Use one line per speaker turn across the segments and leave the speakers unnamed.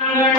Amen.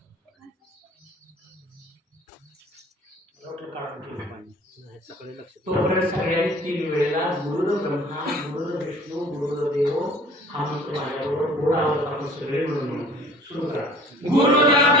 तोपर्यंत तीन वेळेला हा मंत्र माझ्याबरोबर गोड आवडत सगळे म्हणून सुरू करा.
गुरुदेव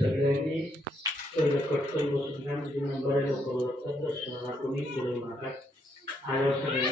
सगळ्यांनी पहिलं कटकन बसून घ्या म्हणजे नंबर आहे लोक दर्शनाला कोणी पुढे नका आल्यावर सगळ्यांनी.